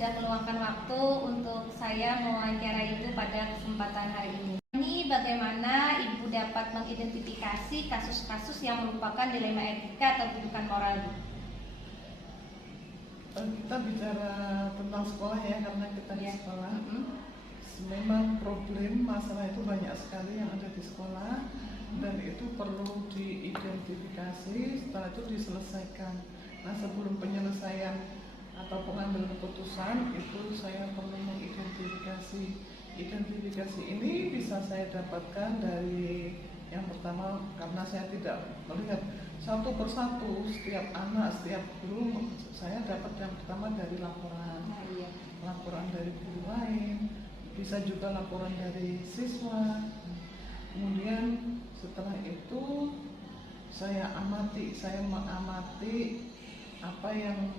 sudah meluangkan waktu untuk saya mewawancara Ibu pada kesempatan hari ini. Ini bagaimana Ibu dapat mengidentifikasi kasus-kasus yang merupakan dilema etika atau kedudukan moral, Bu? Kita bicara tentang sekolah ya, karena kita di sekolah. Memang problem masalah itu banyak sekali yang ada di sekolah, dan itu perlu diidentifikasi, setelah itu diselesaikan. Nah, sebelum penyelesaian atau pengambil keputusan itu saya perlu mengidentifikasi. Identifikasi ini bisa saya dapatkan dari yang pertama, karena saya tidak melihat satu persatu setiap anak, setiap guru. Saya dapat yang pertama dari laporan, laporan dari guru lain, bisa juga laporan dari siswa. Kemudian setelah itu saya mengamati apa yang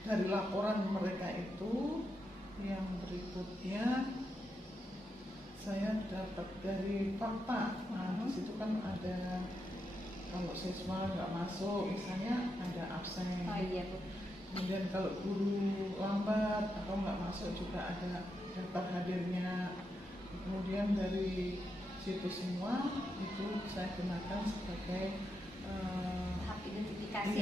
dari laporan mereka itu. Yang berikutnya saya dapat dari fakta. Nah, di situ kan ada, kalau siswa nggak masuk misalnya ada absen. Kemudian kalau guru lambat atau nggak masuk juga ada daftar hadirnya. Kemudian dari situ semua itu saya gunakan sebagai hak identifikasi.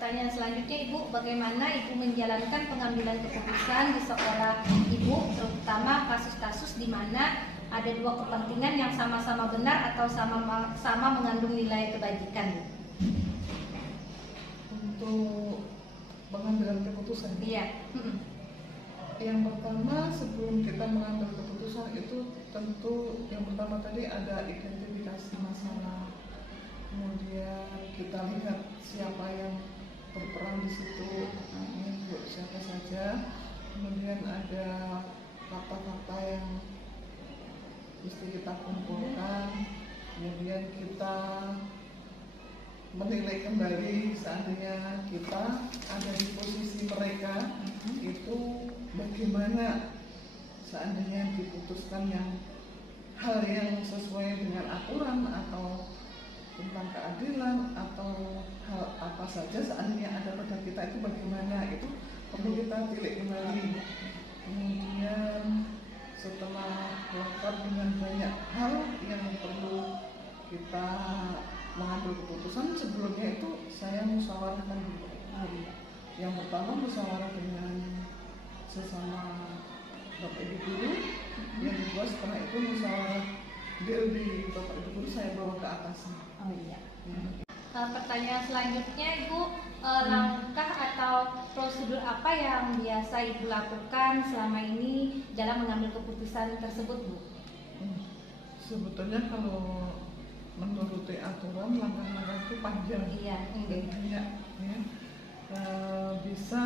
Pertanyaan selanjutnya, Ibu, bagaimana Ibu menjalankan pengambilan keputusan di sekolah Ibu, terutama kasus-kasus di mana ada dua kepentingan yang sama-sama benar atau sama mengandung nilai kebajikan, Bu? Untuk pengambilan keputusan? Iya. Yang pertama, sebelum kita mengambil keputusan itu tentu yang pertama tadi ada identifikasi masalah. Kemudian kita lihat siapa yang berperan di situ, siapa saja. Kemudian ada fakta-fakta yang mesti kita kumpulkan. Kemudian kita menilai kembali seandainya kita ada di posisi mereka, itu bagaimana seandainya diputuskan yang hal yang sesuai dengan aturan atau tentang keadilan atau hal apa saja seandainya ada pada kita, itu bagaimana, itu perlu kita tilik kembali. Kemudian setelah lengkap dengan banyak hal yang perlu kita mengambil keputusan, sebelumnya itu saya musyawarahkan dulu. Yang pertama musyawarah dengan sesama Bapak Ibu guru, yang kedua setelah itu musyawarah di Bapak Ibu guru saya bawa ke atasnya. Pertanyaan selanjutnya, Ibu, langkah atau prosedur apa yang biasa Ibu lakukan selama ini dalam mengambil keputusan tersebut, Bu? Sebetulnya kalau menuruti aturan, langkah-langkah itu panjang. Banyak ya. Bisa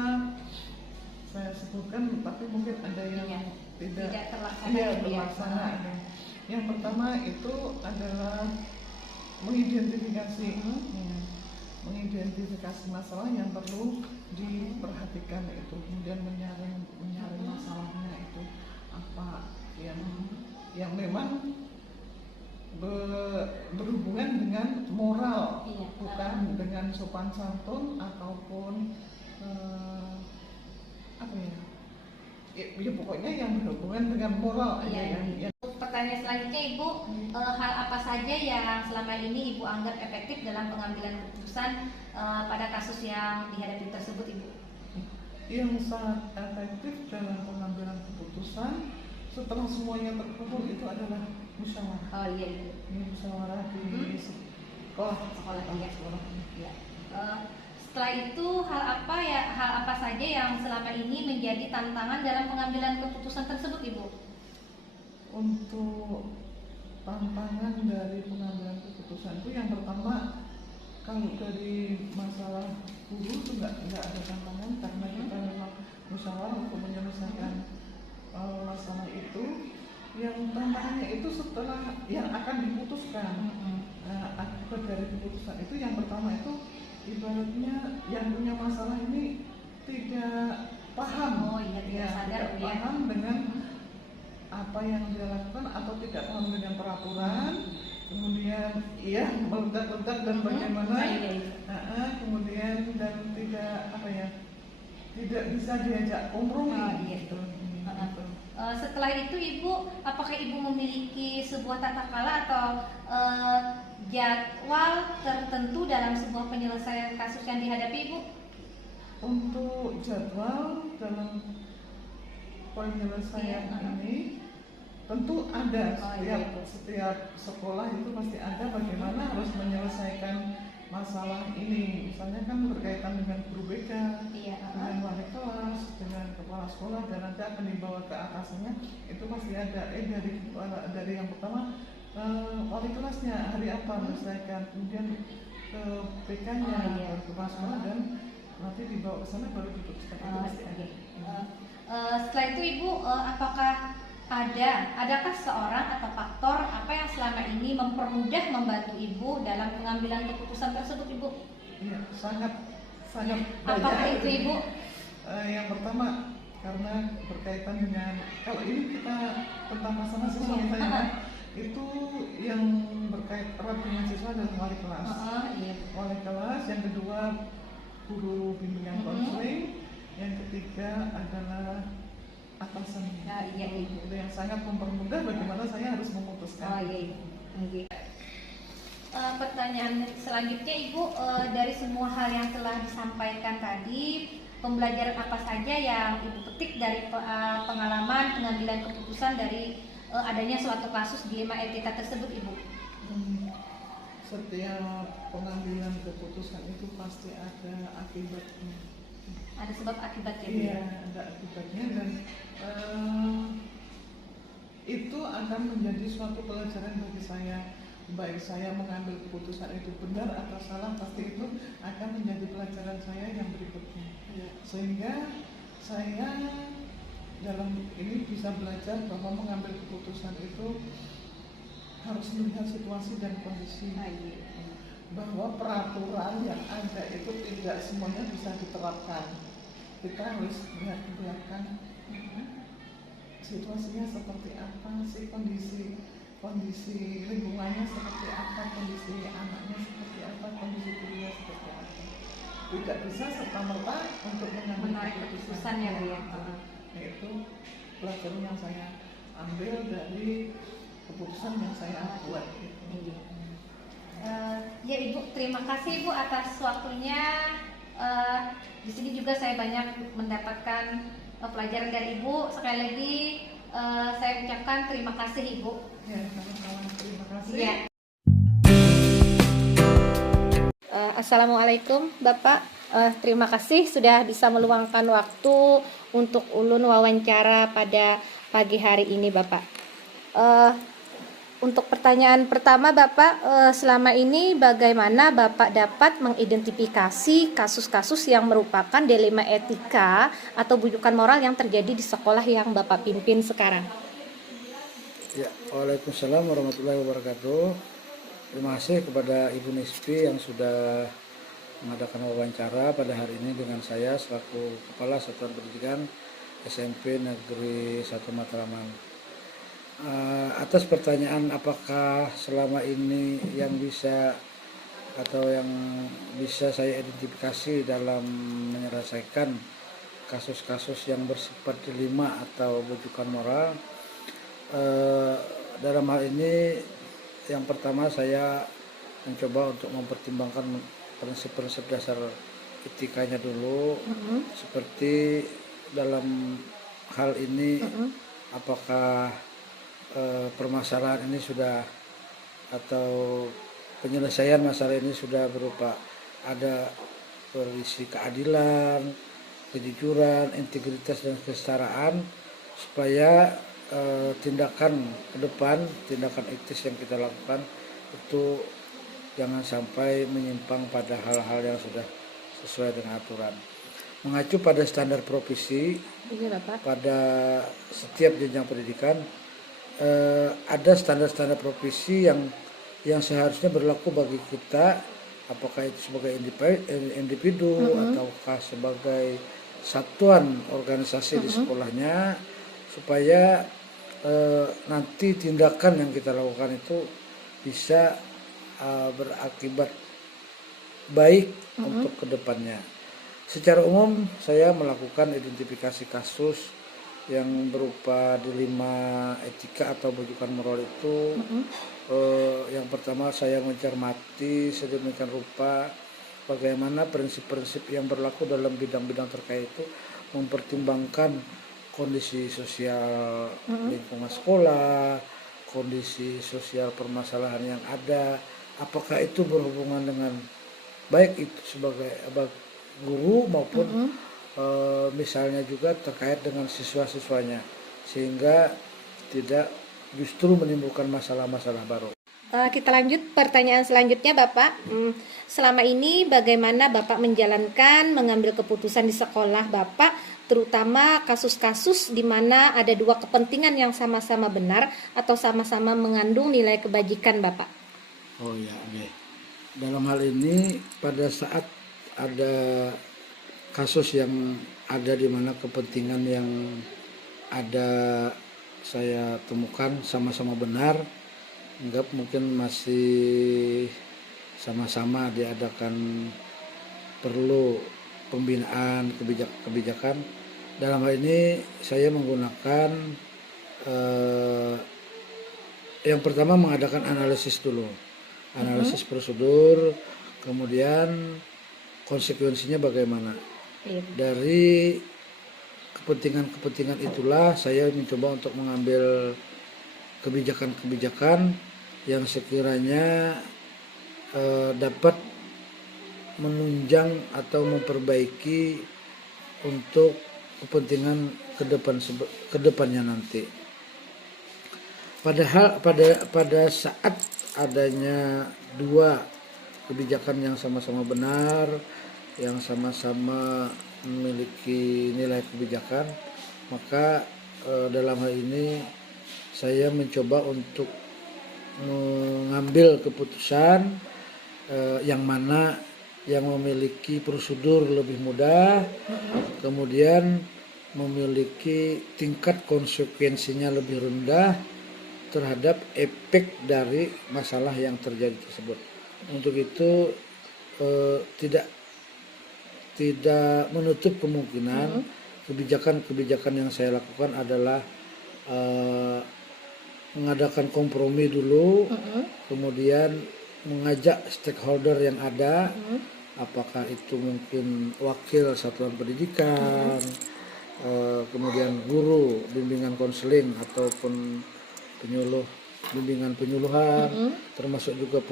saya sebutkan, tapi mungkin ada yang tidak terlaksana. Yang pertama itu adalah mengidentifikasi masalah yang perlu diperhatikan itu, kemudian menyaring masalahnya itu apa yang memang berhubungan dengan moral, bukan dengan sopan santun ataupun pokoknya yang berhubungan dengan moral. Pertanyaan selanjutnya, Ibu, hal apa saja yang selama ini Ibu anggap efektif dalam pengambilan keputusan pada kasus yang dihadapi tersebut, Ibu? Yang sangat efektif dalam pengambilan keputusan setelah semuanya terkumpul itu adalah musyawarah. Musyawarah di sekolah. Setelah itu hal apa saja yang selama ini menjadi tantangan dalam pengambilan keputusan tersebut, Ibu? Untuk tantangan dari pengambilan keputusan itu yang pertama, kalau dari masalah guru itu nggak ada tantangan, karena kita memang musyawarah untuk menyelesaikan masalah itu. Yang tantangannya itu setelah yang akan diputuskan. Akibat dari keputusan itu yang pertama itu ibaratnya yang punya masalah ini tidak paham, tidak paham dengan apa yang dia lakukan atau tidak paham dengan peraturan, kemudian meledak-ledak dan bagaimana, kemudian dan tidak tidak bisa diajak kompromi. Oh, iya itu. Setelah itu Ibu, apakah Ibu memiliki sebuah tata krala atau jadwal tertentu dalam sebuah penyelesaian kasus yang dihadapi Ibu? Untuk jadwal dalam penyelesaian ini tentu ada, setiap sekolah itu pasti ada bagaimana harus menyelesaikan masalah ini. Misalnya kan berkaitan dengan guru BK, dengan wali kelas, dengan kepala sekolah, dan nanti akan dibawa ke atasnya. Itu pasti ada. Dari yang pertama wali kelasnya hari apa menyelesaikan, kemudian ke BK-nya, ke kepala sekolah, dan nanti dibawa ke sana baru diputuskan. Itu pasti ada. Setelah itu Ibu, adakah seorang atau faktor apa yang selama ini mempermudah membantu Ibu dalam pengambilan keputusan tersebut Ibu? Iya, sangat banyak. Apakah itu Ibu? Yang pertama karena berkaitan dengan, kalau ini kita tentang masalah siswa misalnya, itu yang berkait erat dengan siswa adalah wali kelas. Wali kelas, yang kedua guru bimbingan konseling, yang ketiga adalah atasan. Itu yang sangat mempermudah bagaimana saya harus memutuskan. Pertanyaan selanjutnya Ibu, dari semua hal yang telah disampaikan tadi, pembelajaran apa saja yang Ibu petik dari pengalaman pengambilan keputusan dari adanya suatu kasus dilema etika tersebut Ibu? Setiap pengambilan keputusan itu pasti ada akibatnya. Ada sebab akibatnya? Iya, ada akibatnya, dan itu akan menjadi suatu pelajaran bagi saya. Baik saya mengambil keputusan itu benar atau salah, pasti itu akan menjadi pelajaran saya yang berikutnya. Sehingga saya dalam ini bisa belajar bahwa mengambil keputusan itu harus melihat situasi dan kondisi. Bahwa peraturan yang ada itu tidak semuanya bisa diterapkan. Kita harus lihat ke belakang, situasinya seperti apa sih, kondisi lingkungannya seperti apa, kondisi anaknya seperti apa, kondisi gurunya seperti apa. Tidak bisa serta-merta untuk mengambil keputusan ya Bu ya. Itu pelajaran yang saya ambil dari keputusan yang saya buat gitu. Ya Ibu, terima kasih Ibu atas waktunya. Di sini juga saya banyak mendapatkan pelajaran dari Ibu. Sekali lagi saya ucapkan terima kasih Ibu. Ya, sama-sama, terima kasih. Ya. Assalamualaikum Bapak. Terima kasih sudah bisa meluangkan waktu untuk ulun wawancara pada pagi hari ini Bapak. Untuk pertanyaan pertama Bapak, selama ini bagaimana Bapak dapat mengidentifikasi kasus-kasus yang merupakan dilema etika atau bujukan moral yang terjadi di sekolah yang Bapak pimpin sekarang? Ya, Waalaikumsalam warahmatullahi wabarakatuh. Terima kasih kepada Ibu Nispi yang sudah mengadakan wawancara pada hari ini dengan saya selaku Kepala Satuan Pendidikan SMP Negeri 1 Matraman. Atas pertanyaan apakah selama ini yang bisa atau yang bisa saya identifikasi dalam menyelesaikan kasus-kasus yang bersifat dilema atau bujukan moral, dalam hal ini yang pertama saya mencoba untuk mempertimbangkan prinsip-prinsip dasar etikanya dulu, seperti dalam hal ini apakah permasalahan ini sudah atau penyelesaian masalah ini sudah berupa ada berisi keadilan, kejujuran, integritas dan kesetaraan, supaya tindakan ke depan, tindakan etis yang kita lakukan itu jangan sampai menyimpang pada hal-hal yang sudah sesuai dengan aturan. Mengacu pada standar provisi pada setiap jenjang pendidikan, ada standar-standar provisi yang seharusnya berlaku bagi kita, apakah itu sebagai individu ataukah sebagai satuan organisasi di sekolahnya, supaya nanti tindakan yang kita lakukan itu bisa berakibat baik untuk kedepannya. secara umum saya melakukan identifikasi kasus yang berupa dilema etika atau bujukan moral itu. Yang pertama saya mencermati sedemikian rupa bagaimana prinsip-prinsip yang berlaku dalam bidang-bidang terkait itu, mempertimbangkan kondisi sosial lingkungan sekolah, kondisi sosial permasalahan yang ada, apakah itu berhubungan dengan baik itu sebagai guru maupun misalnya juga terkait dengan siswa-siswanya, sehingga tidak justru menimbulkan masalah-masalah baru. Kita lanjut pertanyaan selanjutnya Bapak. Selama ini bagaimana Bapak menjalankan mengambil keputusan di sekolah Bapak, terutama kasus-kasus di mana ada dua kepentingan yang sama-sama benar atau sama-sama mengandung nilai kebajikan Bapak? Oh ya, oke. Dalam hal ini pada saat ada kasus yang ada di mana kepentingan yang ada saya temukan sama-sama benar, enggak mungkin masih sama-sama diadakan perlu pembinaan kebijakan. Dalam hal ini saya menggunakan yang pertama mengadakan analisis dulu, analisis prosedur, kemudian konsekuensinya bagaimana. Dari kepentingan-kepentingan itulah saya mencoba untuk mengambil kebijakan-kebijakan yang sekiranya dapat menunjang atau memperbaiki untuk kepentingan kedepannya nanti. Padahal pada saat adanya dua kebijakan yang sama-sama benar, yang sama-sama memiliki nilai kebijakan, maka dalam hal ini saya mencoba untuk mengambil keputusan yang mana yang memiliki prosedur lebih mudah, kemudian memiliki tingkat konsekuensinya lebih rendah terhadap efek dari masalah yang terjadi tersebut. Untuk itu tidak menutup kemungkinan kebijakan-kebijakan yang saya lakukan adalah mengadakan kompromi dulu, kemudian mengajak stakeholder yang ada, apakah itu mungkin wakil satuan pendidikan, kemudian guru bimbingan konseling ataupun bimbingan penyuluhan, termasuk juga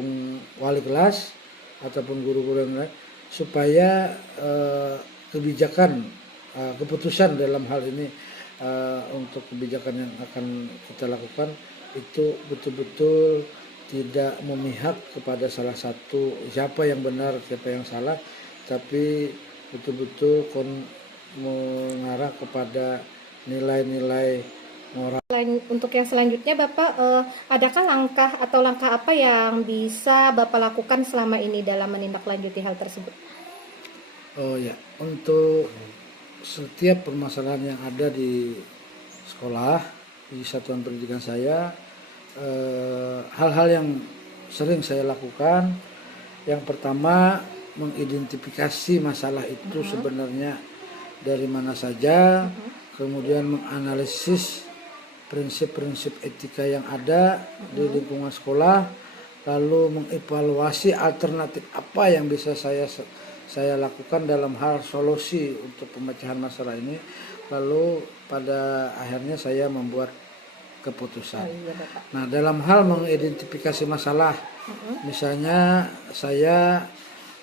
wali kelas ataupun guru-guru yang lain, supaya keputusan dalam hal ini untuk kebijakan yang akan kita lakukan itu betul-betul tidak memihak kepada salah satu, siapa yang benar siapa yang salah, tapi betul-betul mengarah kepada nilai-nilai moral. Untuk yang selanjutnya Bapak, adakah langkah apa yang bisa Bapak lakukan selama ini dalam menindaklanjuti hal tersebut? Oh ya, untuk setiap permasalahan yang ada di sekolah, di satuan pendidikan saya, hal-hal yang sering saya lakukan, yang pertama mengidentifikasi masalah itu sebenarnya dari mana saja, kemudian menganalisis prinsip-prinsip etika yang ada di lingkungan sekolah, lalu mengevaluasi alternatif apa yang bisa saya lakukan dalam hal solusi untuk pemecahan masalah ini, lalu pada akhirnya saya membuat keputusan. Nah, dalam hal mengidentifikasi masalah, misalnya saya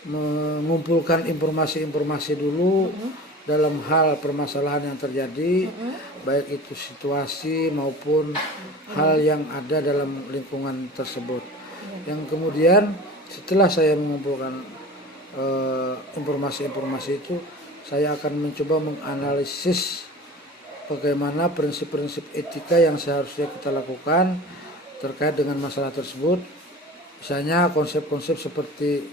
mengumpulkan informasi-informasi dulu dalam hal permasalahan yang terjadi, baik itu situasi maupun hal yang ada dalam lingkungan tersebut. Yang kemudian setelah saya mengumpulkan informasi-informasi itu, saya akan mencoba menganalisis bagaimana prinsip-prinsip etika yang seharusnya kita lakukan terkait dengan masalah tersebut. Misalnya konsep-konsep seperti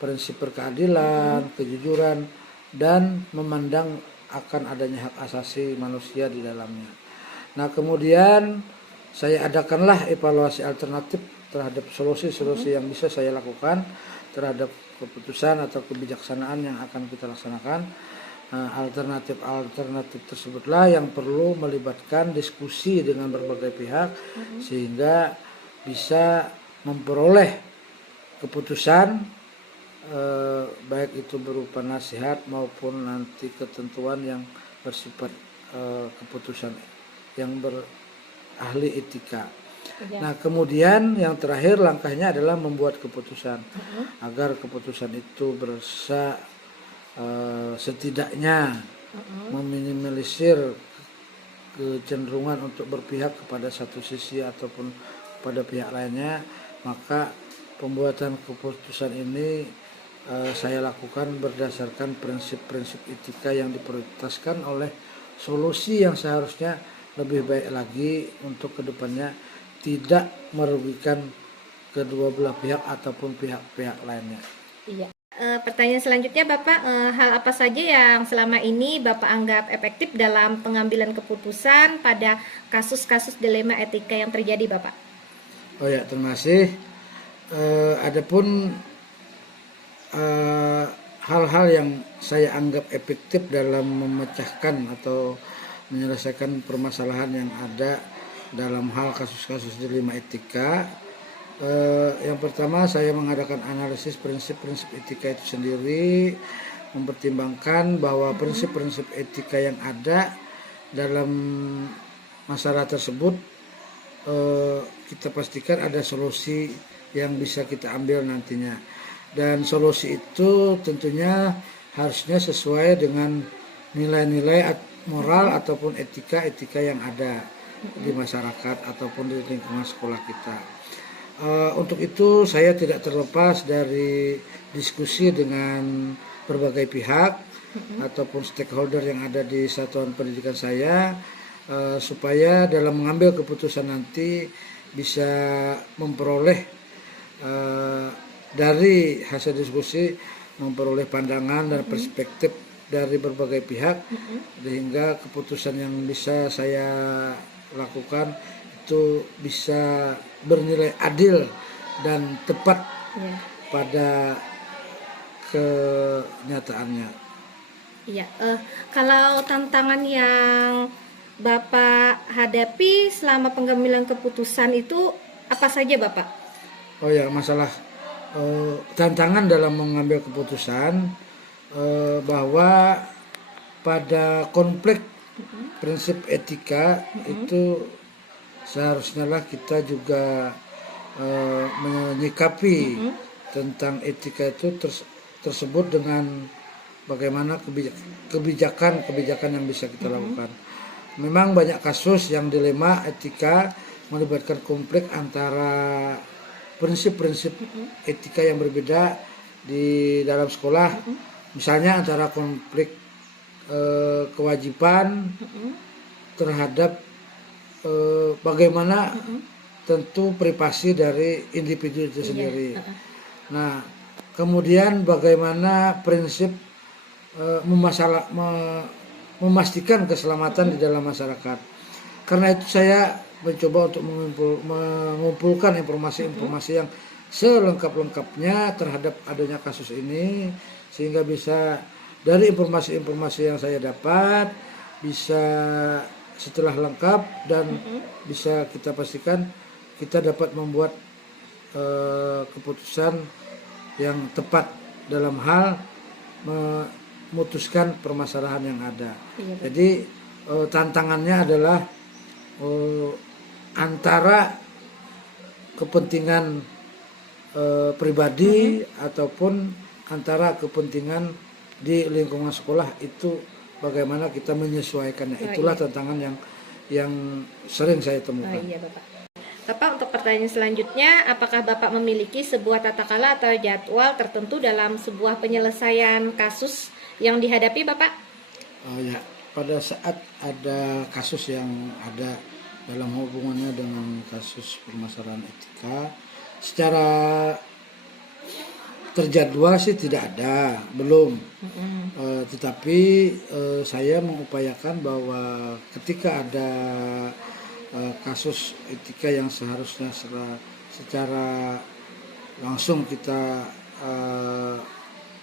prinsip berkeadilan, kejujuran, dan memandang akan adanya hak asasi manusia di dalamnya. Nah, kemudian saya adakanlah evaluasi alternatif terhadap solusi-solusi yang bisa saya lakukan terhadap keputusan atau kebijaksanaan yang akan kita laksanakan. Alternatif tersebutlah yang perlu melibatkan diskusi dengan berbagai pihak sehingga bisa memperoleh keputusan baik itu berupa nasihat maupun nanti ketentuan yang bersifat keputusan yang berahli etika. Ya. Nah, kemudian yang terakhir langkahnya adalah membuat keputusan agar keputusan itu bisa setidaknya meminimalisir kecenderungan untuk berpihak kepada satu sisi ataupun pada pihak lainnya. Maka pembuatan keputusan ini saya lakukan berdasarkan prinsip-prinsip etika yang diprioritaskan oleh solusi yang seharusnya lebih baik lagi untuk kedepannya tidak merugikan kedua belah pihak ataupun pihak-pihak lainnya. Iya. Pertanyaan selanjutnya Bapak, hal apa saja yang selama ini Bapak anggap efektif dalam pengambilan keputusan pada kasus-kasus dilema etika yang terjadi Bapak? Oh ya, terima kasih. Adapun hal-hal yang saya anggap efektif dalam memecahkan atau menyelesaikan permasalahan yang ada dalam hal kasus-kasus dilema etika, yang pertama saya mengadakan analisis prinsip-prinsip etika itu sendiri, mempertimbangkan bahwa prinsip-prinsip etika yang ada dalam masalah tersebut kita pastikan ada solusi yang bisa kita ambil nantinya, dan solusi itu tentunya harusnya sesuai dengan nilai-nilai moral ataupun etika yang ada di masyarakat ataupun di lingkungan sekolah kita. Untuk itu saya tidak terlepas dari diskusi dengan berbagai pihak ataupun stakeholder yang ada di satuan pendidikan saya, supaya dalam mengambil keputusan nanti bisa memperoleh dari hasil diskusi memperoleh pandangan dan perspektif dari berbagai pihak, sehingga keputusan yang bisa saya lakukan itu bisa bernilai adil dan tepat pada kenyataannya. Iya, kalau tantangan yang Bapak hadapi selama pengambilan keputusan itu apa saja Bapak? Oh ya, masalah tantangan dalam mengambil keputusan, bahwa pada konflik prinsip etika itu seharusnya lah kita juga menyikapi tentang etika itu tersebut dengan bagaimana kebijakan yang bisa kita lakukan. Memang banyak kasus yang dilema etika melibatkan konflik antara prinsip-prinsip etika yang berbeda di dalam sekolah, misalnya antara konflik kewajiban terhadap bagaimana tentu privasi dari individu itu sendiri. Nah, kemudian bagaimana prinsip memastikan keselamatan di dalam masyarakat. Karena itu saya mencoba untuk mengumpulkan informasi-informasi yang selengkap-lengkapnya terhadap adanya kasus ini, sehingga bisa dari informasi-informasi yang saya dapat bisa setelah lengkap dan bisa kita pastikan kita dapat membuat keputusan yang tepat dalam hal memutuskan permasalahan yang ada. Jadi tantangannya adalah antara kepentingan pribadi ataupun antara kepentingan di lingkungan sekolah itu bagaimana kita menyesuaikannya. Itulah tantangan yang sering saya temukan. Iya Bapak. Bapak, untuk pertanyaan selanjutnya, apakah Bapak memiliki sebuah tata cara atau jadwal tertentu dalam sebuah penyelesaian kasus yang dihadapi Bapak? Oh ya, pada saat ada kasus yang ada dalam hubungannya dengan kasus permasalahan etika, secara terjadwal sih tidak ada, belum. Tetapi saya mengupayakan bahwa ketika ada kasus etika yang seharusnya secara langsung kita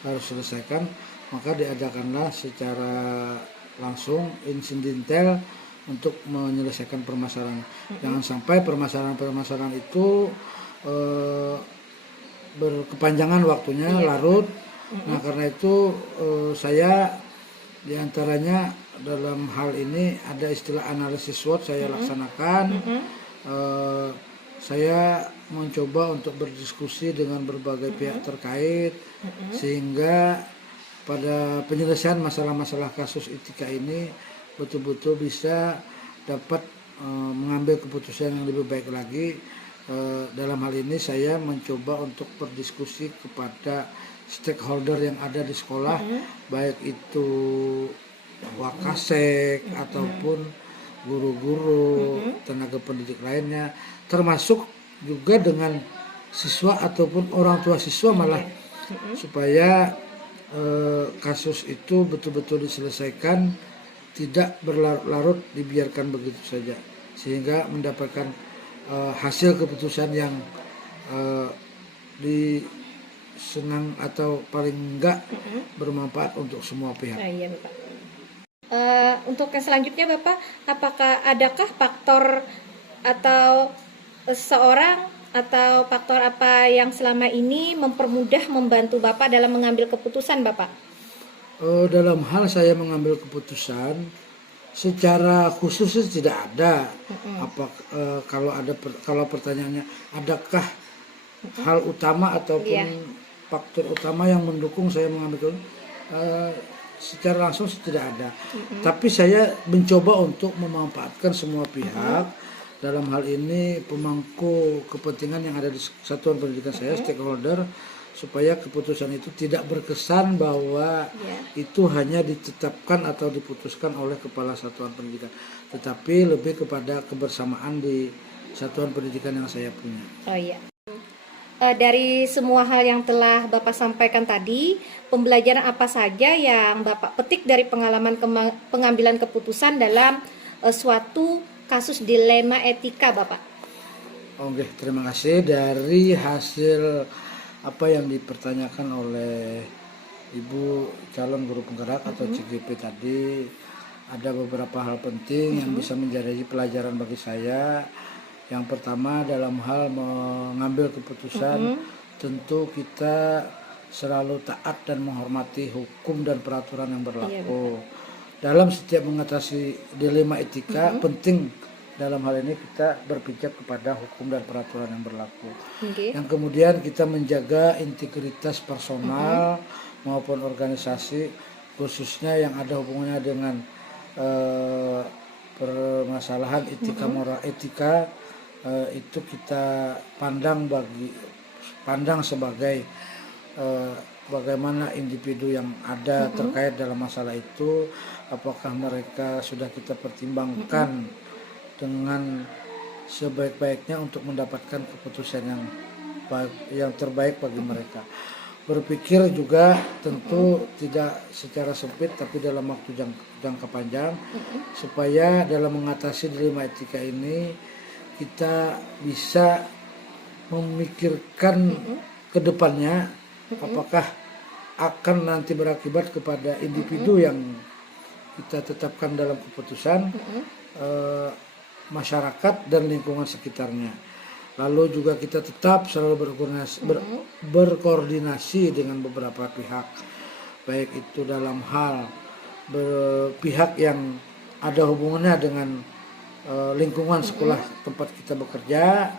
harus selesaikan, maka diadakanlah secara langsung insidental untuk menyelesaikan permasalahan. Jangan sampai permasalahan itu berkepanjangan waktunya, larut. Nah, karena itu saya diantaranya dalam hal ini ada istilah analisis SWOT saya laksanakan. Saya mencoba untuk berdiskusi dengan berbagai pihak terkait sehingga pada penyelesaian masalah-masalah kasus etika ini betul-betul bisa dapat mengambil keputusan yang lebih baik lagi. Dalam hal ini saya mencoba untuk berdiskusi kepada stakeholder yang ada di sekolah, baik itu wakasek ataupun guru-guru, tenaga pendidik lainnya, termasuk juga dengan siswa ataupun orang tua siswa malah, supaya kasus itu betul-betul diselesaikan, tidak berlarut-larut, dibiarkan begitu saja, sehingga mendapatkan hasil keputusan yang disenang atau paling enggak bermanfaat untuk semua pihak. Iya, Bapak. Untuk yang selanjutnya, Bapak, apakah adakah faktor atau seseorang atau faktor apa yang selama ini mempermudah membantu Bapak dalam mengambil keputusan, Bapak? Dalam hal saya mengambil keputusan secara khusus tidak ada. Kalau pertanyaannya adakah hal utama ataupun faktor utama yang mendukung saya mengambil keputusan, secara langsung tidak ada. Tapi saya mencoba untuk memanfaatkan semua pihak, dalam hal ini pemangku kepentingan yang ada di satuan pendidikan saya, stakeholder, supaya keputusan itu tidak berkesan bahwa itu hanya ditetapkan atau diputuskan oleh kepala satuan pendidikan, tetapi lebih kepada kebersamaan di satuan pendidikan yang saya punya. Oh iya. Dari semua hal yang telah Bapak sampaikan tadi, pembelajaran apa saja yang Bapak petik dari pengalaman pengambilan keputusan dalam suatu kasus dilema etika, Bapak? Oke, terima kasih. Dari hasil apa yang dipertanyakan oleh Ibu calon guru penggerak atau CGP tadi, ada beberapa hal penting yang bisa menjadi pelajaran bagi saya. Yang pertama, dalam hal mengambil keputusan, tentu kita selalu taat dan menghormati hukum dan peraturan yang berlaku. Dalam setiap mengatasi dilema etika, penting dalam hal ini kita berpijak kepada hukum dan peraturan yang berlaku. Yang kemudian kita menjaga integritas personal maupun organisasi, khususnya yang ada hubungannya dengan permasalahan etika moral, etika itu kita pandang sebagai bagaimana individu yang ada terkait dalam masalah itu, apakah mereka sudah kita pertimbangkan dengan sebaik-baiknya untuk mendapatkan keputusan yang terbaik bagi mereka. Berpikir juga tentu tidak secara sempit tapi dalam waktu jangka panjang, supaya dalam mengatasi dilema etika ini kita bisa memikirkan ke depannya apakah akan nanti berakibat kepada individu yang kita tetapkan dalam keputusan, masyarakat dan lingkungan sekitarnya. Lalu juga kita tetap selalu berkoordinasi dengan beberapa pihak, baik itu dalam hal pihak yang ada hubungannya dengan lingkungan sekolah tempat kita bekerja,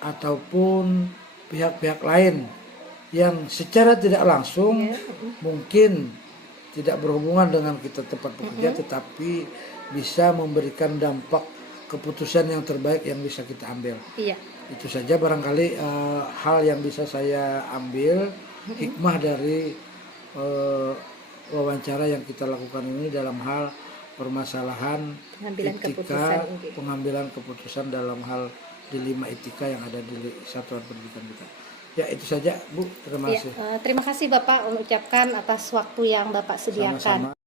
ataupun pihak-pihak lain yang secara tidak langsung mungkin tidak berhubungan dengan kita tempat bekerja, tetapi bisa memberikan dampak keputusan yang terbaik yang bisa kita ambil. Itu saja barangkali hal yang bisa saya ambil hikmah dari wawancara yang kita lakukan ini dalam hal permasalahan etika, pengambilan keputusan dalam hal dilema etika yang ada di satuan pendidikan kita. Ya, itu saja Bu, terima kasih. Terima kasih Bapak mengucapkan atas waktu yang Bapak sediakan. Sama-sama.